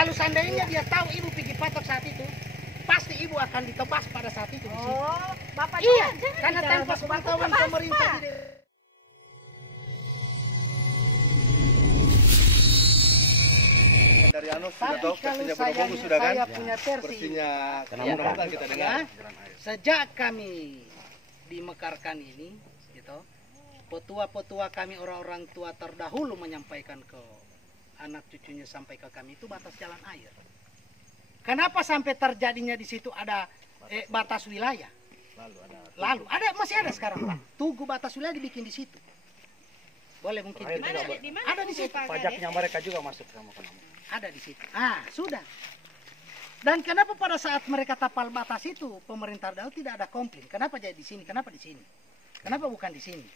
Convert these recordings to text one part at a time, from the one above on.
Kalau seandainya dia tahu ibu pergi patok saat itu, pasti ibu akan ditebas pada saat itu. Oh, Bapak Iya, jangan karena bicara tanpa begitu, sepengetahuan Pak. pemerintah. Dari Anu sudah Tapi tahu kalau versinya saya, Bonobogo sudah kan? saya punya versi. Versinya Karena ya, mudah kita dengar. Ya, sejak kami dimekarkan ini, gitu, petua-petua kami orang-orang tua terdahulu menyampaikan ke anak cucunya sampai ke kami itu batas jalan air. Kenapa sampai terjadinya di situ ada batas wilayah? Lalu ada masih ada sekarang Pak. Tugu batas wilayah dibikin di situ. Boleh mungkin kita coba. Ada di situ. Pajaknya mereka juga masuk sama kamu. Ada di situ. Ah, sudah. Dan kenapa pada saat mereka tapal batas itu pemerintah dahulu tidak ada komplain? Kenapa jadi di sini? Kenapa di sini? Kenapa bukan di sini?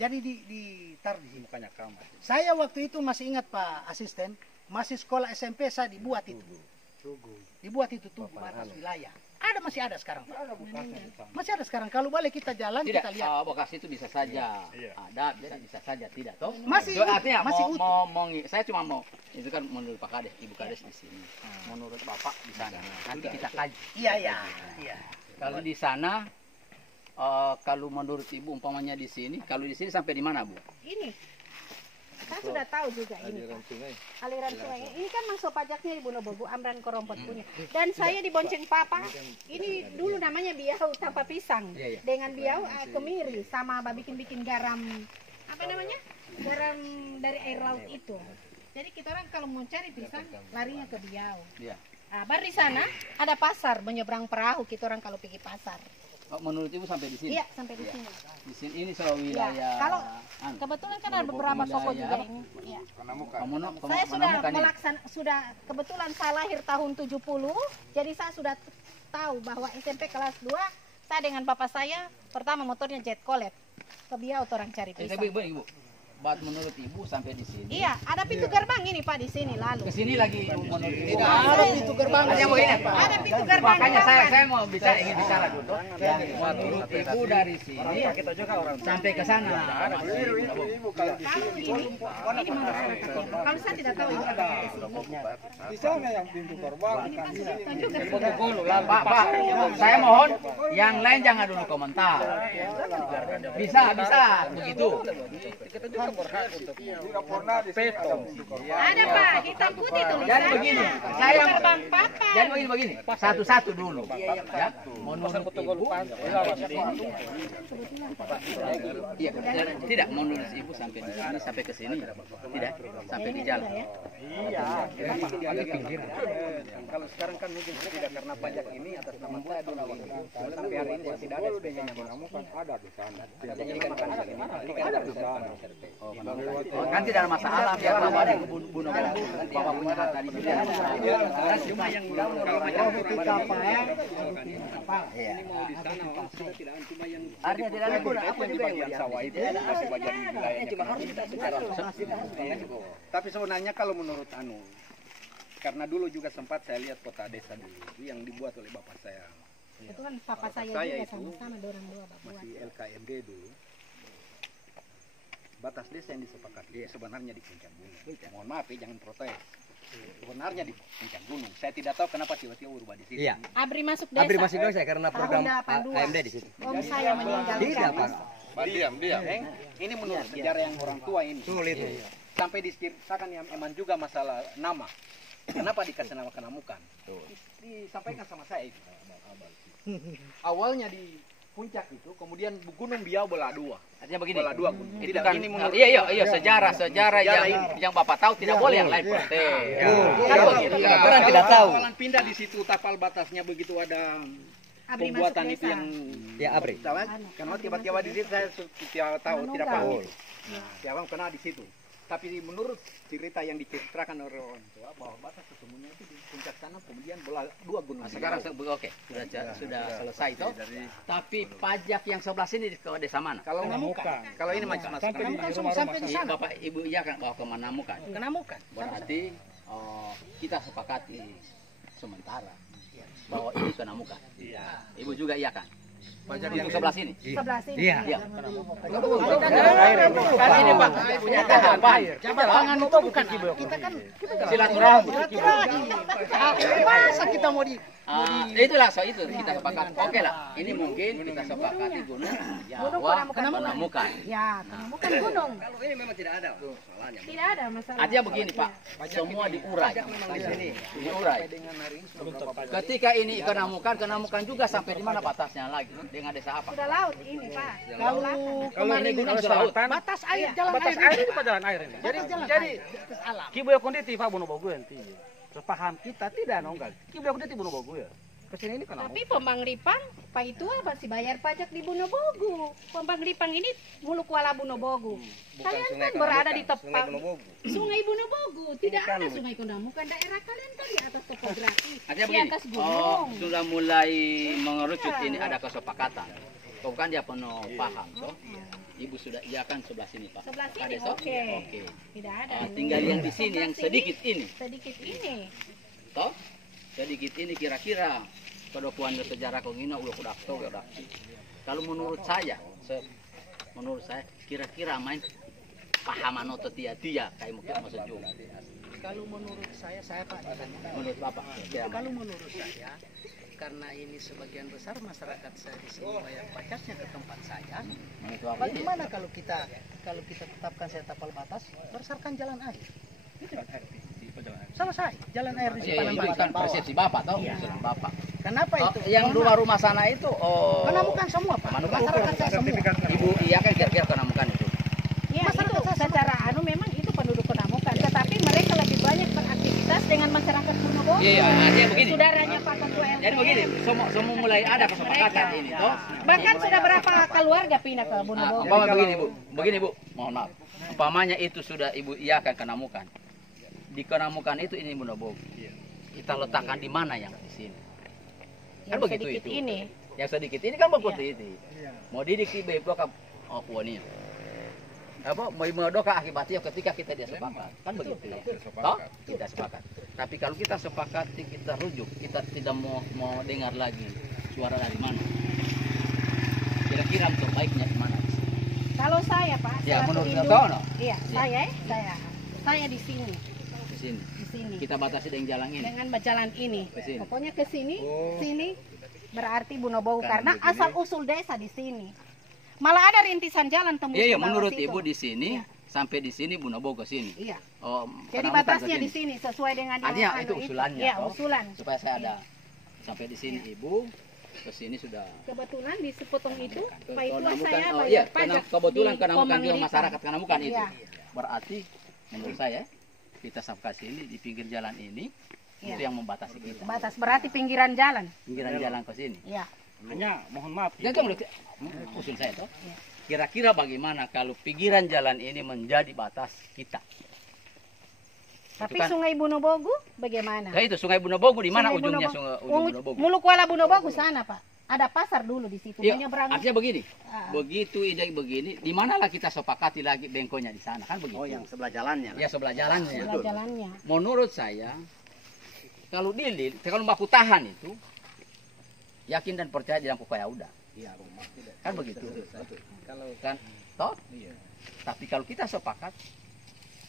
Jadi ditaruh di sini. Mukanya kamu. Saya waktu itu masih ingat Pak Asisten, masih sekolah SMP saya dibuat itu. Dibuat itu tuh batas wilayah. Ada masih ada sekarang Pak. Masih ada sekarang. Kalau boleh kita jalan Tidak, kita lihat. Bekasi itu bisa saja ada, bisa saja tidak, toh? Masih So, artinya masih utuh. saya cuma mau itu kan menurut Pak Kades, Ibu Kades di sini, menurut Bapak di sana. Nanti kita kaji. Iya iya. Iya. Kalau di sana, kalau menurut Ibu umpamanya di sini, kalau di sini sampai di mana Bu? Ini saya sudah tahu juga ini Aliran Pak. sungai. Aliran sungai. Ini kan masuk pajaknya Ibu Nobogo, Amran Korompot punya. Dan saya di Bonceng Papa, ini dulu namanya biau tanpa pisang. Iya, iya. Dengan biau kemiri sama bikin-bikin garam, apa namanya? Garam dari air laut itu. Jadi kita orang kalau mau cari pisang, larinya ke biau. Iya. Nah, baru di sana ada pasar, menyeberang perahu kita orang kalau pergi pasar. Menurut Ibu sampai di sini? Iya, sampai di sini. Di sini ini soal wilayah. Iya, kalau anu, kebetulan kan ada beberapa toko juga wilayah. ini. Iya. Kamu Saya sudah kebetulan saya lahir tahun 70, jadi saya sudah tahu bahwa SMP kelas 2 saya dengan bapak saya pertama motornya Jet Colet ke Biau orang cari pisang. Tapi Ibu, menurut Ibu sampai di sini? Iya, ada pintu gerbang ini Pak di sini lalu. Ke sini lagi menurut Ibu? Tidak ada pintu gerbang. Hanya begini, Pak. Ada pintu gerbang. Makanya Pak. saya mau ingin bicara dulu. Yang menurut Ibu dari sini Kita juga orang sampai ke sana. Kalau ini menurut kalau saya tidak tahu ini ada di sini. di sana yang pintu gerbang. Pak, saya mohon yang lain jangan dulu komentar. Bisa begitu. Tidak pernah di situ. Ada Pak, hitam putih tulisannya. Jadi begini, saya Gerbang Papa. jadi begini, satu-satu dulu. Ya, menurut Ibu, iya, tidak menurut Ibu sampai di sini, sampai ke sini, tidak sampai di jalan. Kalau sekarang kan mungkin tidak karena pajak ini atas nama saya dulu sampai hari ini tidak ada SPK-nya Kan ada di sana. dijadikan kantor ini. Ada di sana. Kan tidak ada masalah, biar Bapak ada bunuh Bapak punya hak tadi. Cuma yang kalau macam Iya. di sana kita tidak cuma yang Artinya tidak ada guna, apa di juga yang bagian sawah itu masih bagian wilayahnya. Cuma harus kita secara tapi sebenarnya kalau menurut Anu karena dulu juga sempat saya lihat kota desa dulu yang dibuat oleh bapak saya. Itu kan papa saya Saya juga itu sama-sama dorang dua bapak. masih LKMD dulu. Batas desa yang disepakati sebenarnya di puncak gunung. Mohon maaf ya, jangan protes. Sebenarnya di puncak gunung. Saya tidak tahu kenapa tiba-tiba berubah di situ. Iya. Abri masuk desa. Abri masih dosa karena program Tahun 82. AMD di situ. Om saya meninggal di Tidak, sana. Pak. Diam. Ini menurut sejarah yang orang tua ini. Sulit. Sampai diceritakan yang emang juga masalah nama. Kenapa dikasih nama Kenamukan? Disampaikan sama saya itu. Awalnya di puncak itu, kemudian Gunung Biau belah dua. Artinya begini. Belah dua gunung. Itu Tidak, kan, ini menurut iya sejarah yang Bapak tahu tidak boleh yang lain protes. Kan begitu. Orang tidak tahu. Awalan pindah di situ tapal batasnya begitu ada Abri pembuatan masuk itu desa. yang Ya, Abri. karena tiba-tiba di situ saya tidak tahu, tidak paham. Nah, kenal di situ. Tapi menurut cerita yang diceritakan oleh orang tua bahwa batas sesungguhnya itu di puncak sana kemudian belah dua gunung. Nah, sekarang oke, sudah selesai toh. Tapi pajak yang sebelah sini ke desa mana? Kalau kalau ini macam-macam. Kenamukan semua sampai di sana. Bapak Ibu iya kan bawa ke Manamukan. Kenamukan. Berarti kita sepakati sementara bahwa ini Kenamukan. Ibu juga iya kan? Untuk sebelah sini. Sebelah sini. Iya. Iya. Kan ini Pak, punya tahapan. Jangan itu bukan kita kan Silaturahmi. masa kita mau di Itulah itu kita sepakat. Oke lah, ini mungkin kita sepakati gunung Jawa Kenamukan. Ya, bukan gunung. Kalau ini memang tidak ada soalnya. Tidak ada masalah. Artinya begini Pak, semua diurai di sini, diurai. Ketika ini Kenamukan juga sampai di mana batasnya lagi dengan desa apa? Sudah laut ini, Pak. Kalau ini gunung sudah laut. batas air jalan batas air. air itu Pak, jalan air ini. Jadi kibu yang konditi Pak Bono Bogo nanti. Sepaham kita tidak nonggal. Kibu yang konditi Bono Bogo ya. Kesini ini kenapa? Tapi Pembangripang, Pak itu masih bayar pajak di Bunobogu. Pembangripang ini Hulu Kuala Bunobogu. Kalian kan berada di tepat Sungai Bunobogu. Tidak ada Sungai Kenamukan. Daerah kalian kan di atas topografi, Artinya di begini, atas gunung. sudah mulai mengerucut ini ada kesepakatan. Kau kan dia penuh paham toh. Ibu sudah iakan sebelah sini Pak. Sebelah sini, Ada, toh? oke. Oke. Tidak ada. Tinggal yang di sini yang sedikit ini. Sedikit ini. Toh sedikit ini kira-kira kedokuan sejarah kongina udah kudakto ya dakti. Kalau menurut saya kira-kira main pahaman atau dia kayak mungkin maksud juga. Kalau menurut saya Pak ditanya. Menurut Bapak kira Kalau menurut saya karena ini sebagian besar masyarakat saya di sini bayar pajaknya ke tempat saya. menurut Bapak Bagaimana kalau kita tetapkan saya tapal batas berdasarkan jalan air? Selesai jalan air di iya, Sipanan itu kan persepsi Bapak toh, persepsi Bapak. Kenapa Oh, itu? yang rumah-rumah sana itu Kenamukan semua Pak. Kenamukan. Masyarakat saya semua. Ibu iya kan kira-kira Kenamukan itu. Ya, itu secara memang itu penduduk Kenamukan, tetapi mereka lebih banyak beraktivitas dengan masyarakat Bunobogu. Iya, artinya begini. Saudaranya Pak Ketua LT. Jadi begini, semua mulai ada kesepakatan ini toh. Bahkan sudah berapa keluarga pindah ke Bunobogu. Umpama begini Bu, mohon maaf. Umpamanya itu sudah Ibu iakan Kenamukan. Di Kenamukan itu ini Bunobogu. Kita letakkan di mana yang di sini? Kan Yang begitu sedikit itu. ini. Yang sedikit ini kan begitu itu. Mau didik di bebo kan kuani. Apa mau doka akibatnya ketika kita dia sepakat. Kan begitu. Toh? Kita sepakat. Tapi kalau kita sepakat kita rujuk, kita tidak mau dengar lagi suara dari mana. Kira-kira untuk baiknya di mana? Kalau saya Pak, Ya, selaku menurut induk- kau, no? Iya, saya di sini, Di sini. di sini. Kita batasi dengan jalan ini. Dengan berjalan ini. Ke sini. Pokoknya ke sini, sini berarti Bunobogu karena asal usul desa di sini. Malah ada rintisan jalan tembus Iya, ke bawah menurut situ. Ibu di sini sampai di sini Bunobogu ke sini. Iya. Oh, Jadi Kenamukan batasnya ke di sini sesuai dengan yang Artinya anu itu usulannya. Iya, toh? usulan. Supaya saya ada sampai di sini Ibu, ke sini sudah. Kebetulan di sepotong itu, Pak itu Kenamukan, saya oh bayar iya, pajak kebetulan di Kenamukan juga Pembangripang. masyarakat Kenamukan itu. Iya. Berarti menurut saya kita sampai sini di pinggir jalan ini Iya. itu yang membatasi kita. Batas berarti pinggiran jalan. Pinggiran jalan ke sini. Iya. Hanya mohon maaf. Dan itu menurut usul saya toh. Kira-kira bagaimana kalau pinggiran jalan ini menjadi batas kita? Tapi kan- Sungai Bunobogu bagaimana? Nah itu Sungai Bunobogu di mana Sungai ujungnya Bunobogu. ujung Bunobogu? Mulu Kuala Bunobogu sana, Pak. Ada pasar dulu di situ. Iya, Menyeberang. artinya begini, Ah. begitu ide begini, di manalah kita sepakati lagi bengkonya di sana kan begitu? Oh, yang sebelah jalannya. Ya sebelah jalannya. sebelah jalannya. Menurut saya, kalau dilil, kalau baku tahan itu, yakin dan percaya dalam pokoknya udah, Iya, kan begitu? kalau Kan, toh? Tapi kalau kita sepakat,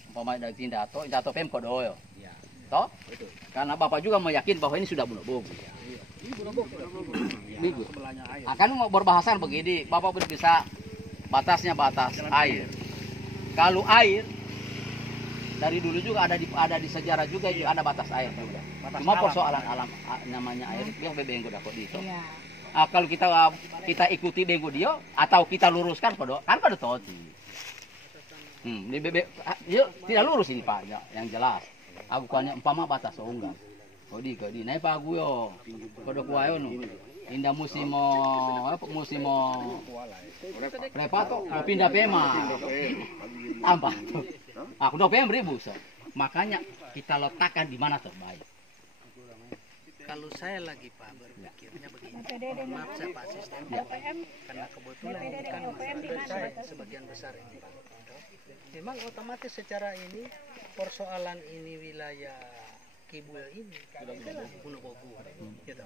umpamanya dari Indato Pemko doyo, Iya. toh? Karena bapak juga meyakin bahwa ini sudah Bunobogu. Begitu. Akan mau berbahasan begini, bapak pun bisa batasnya batas air. Kalau air dari dulu juga ada di sejarah juga ada batas air juga. Cuma persoalan alam namanya air yang bebenggo dapat itu. Iya. Kalau kita ikuti benggo dia atau kita luruskan kan pada toti. Di yuk tidak lurus ini Pak yang jelas. Aku kanya umpama batas unggal. Kodi naik Pak aku yo. Kodo kuayo no. Indah musimo repato mau pindah pema. Tambah tuh. Aku do pem ribu so. Makanya kita letakkan di mana terbaik. Kalau saya lagi Pak berpikirnya begini. Maaf saya Pak Sistem. Karena kebetulan ini kan masyarakat saya sebagian besar ini Pak. Memang otomatis secara ini persoalan ini wilayah Kibuel ini Bunobogu, gitu.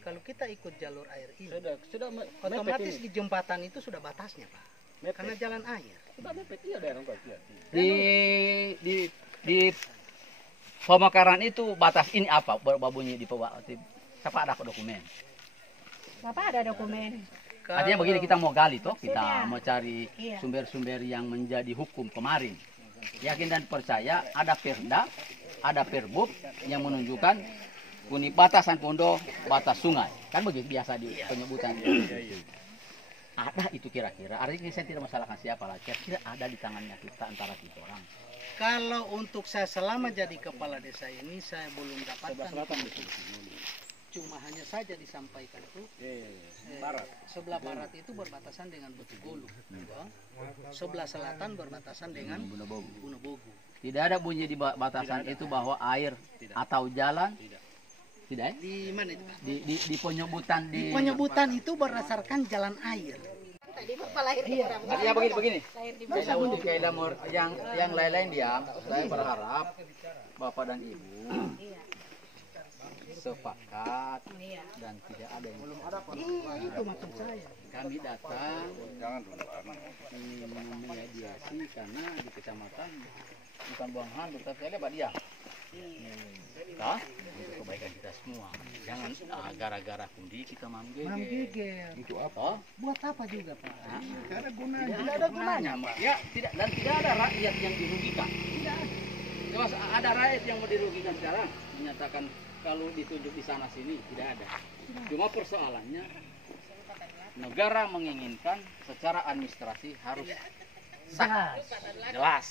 Kalau kita ikut jalur air ini, Sudah otomatis di jembatan itu sudah batasnya, Pak. Karena jalan air. Sudah mepet iya daerah enggak iya. Di pemekaran itu batas ini apa babunyi di siapa ada dokumen? Bapak ada dokumen. Artinya begini, kita mau gali toh, kita Maksudnya, mau cari iya. sumber-sumber yang menjadi hukum kemarin. Yakin dan percaya ada perda, ada perbub yang menunjukkan kuni batasan pondok, batas sungai. Kan begitu biasa di penyebutan. Ada itu kira-kira. Artinya saya tidak masalahkan siapa lah. Kira-kira ada di tangannya kita antara kita orang. Kalau untuk saya selama jadi kepala desa ini saya belum dapatkan. Cuma hanya saja disampaikan itu Barat. sebelah barat itu berbatasan dengan Betugulu, ya. Sebelah selatan berbatasan dengan Bunobogu. Tidak ada bunyi di batasan itu bahwa air atau jalan. Tidak ya? Di mana itu, Pak? Di penyebutan Di penyebutan itu berdasarkan jalan air. Tadi Bapak lahir di Pramuka. Artinya begini. Lahir di Saya untuk yang lain diam. Saya berharap Bapak dan Ibu sepakat dan tidak ada yang belum ada. Itu maksud saya. Kami datang ingin memediasi karena di kecamatan bukan buang handuk tapi ada Pak dia. Kah? Untuk kebaikan kita semua. Jangan gara-gara kundi kita Mamgeger. Itu apa? Buat apa juga, Pak? Tidak ada gunanya. Tidak ada gunanya, Mbak. Ya, tidak ada rakyat yang dirugikan. Tidak ada. Terus ada rakyat yang mau dirugikan sekarang menyatakan kalau ditunjuk di sana sini tidak ada. Cuma persoalannya negara menginginkan secara administrasi harus sah, jelas.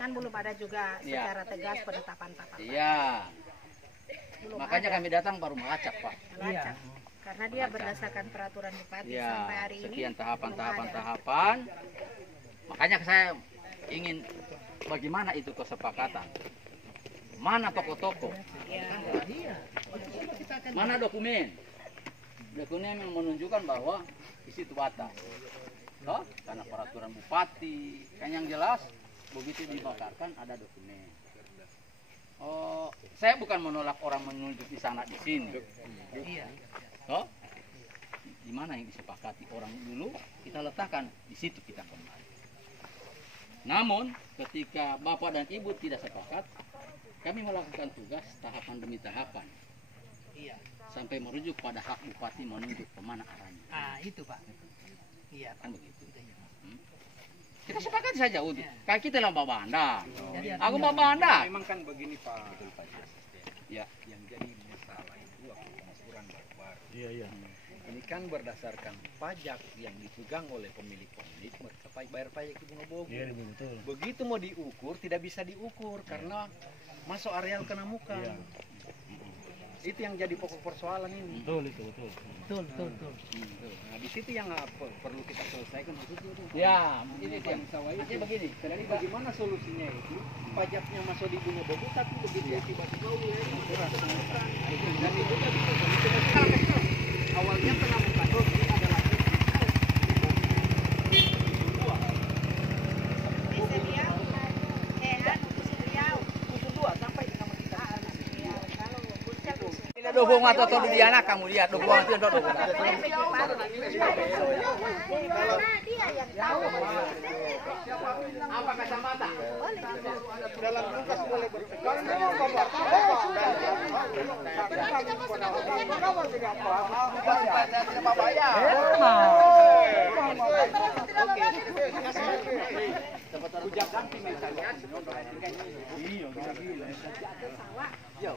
Kan belum ada juga Iya. secara tegas penetapan-tahapan. Iya. Belum Makanya ada. kami datang baru melacak, Pak. Melacak. Karena dia berdasarkan peraturan bupati Ya, sampai hari ini sekian belum ada. tahapan. Makanya saya ingin bagaimana itu kesepakatan. Mana toko-toko? Mana dokumen? Dokumen yang menunjukkan bahwa di situ batas. Oh, karena peraturan bupati, kan yang jelas begitu dibakarkan ada dokumen. Oh, saya bukan menolak orang menunjuk di sana di sini. Iya. Oh, di mana yang disepakati orang dulu kita letakkan di situ kita kembali. Namun ketika bapak dan ibu tidak sepakat, kami melakukan tugas tahapan demi tahapan. Iya. Sampai merujuk pada hak bupati menunjuk kemana arahnya. Ah, itu, Pak. Iya, Kan begitu. Kita sepakati saja untuk. Kan kita lah Bapak Anda. Aku Bapak Anda. Memang kan begini Pak. Ya, yang jadi masalah itu pengaturan baru. Iya. Ini kan berdasarkan pajak yang dipegang oleh pemilik bayar pajak di Bunobogu. Iya, betul. Begitu mau diukur tidak bisa diukur karena masuk areal Kenamukan. Iya. Itu yang jadi pokok persoalan ini. Betul itu, betul. Betul. Nah, di situ yang perlu kita selesaikan maksudnya itu. Ya, ini dia. Jadi begini, jadi bagaimana solusinya itu? Pajaknya masuk di Bunobogu tapi begitu tiba-tiba dan itu kan awalnya Kenamukan ini adalah Dukung atau di anak kamu lihat dukung itu dukung. Dia yang tahu. Apa kacamata? dalam kulkas boleh berpegang. Iya,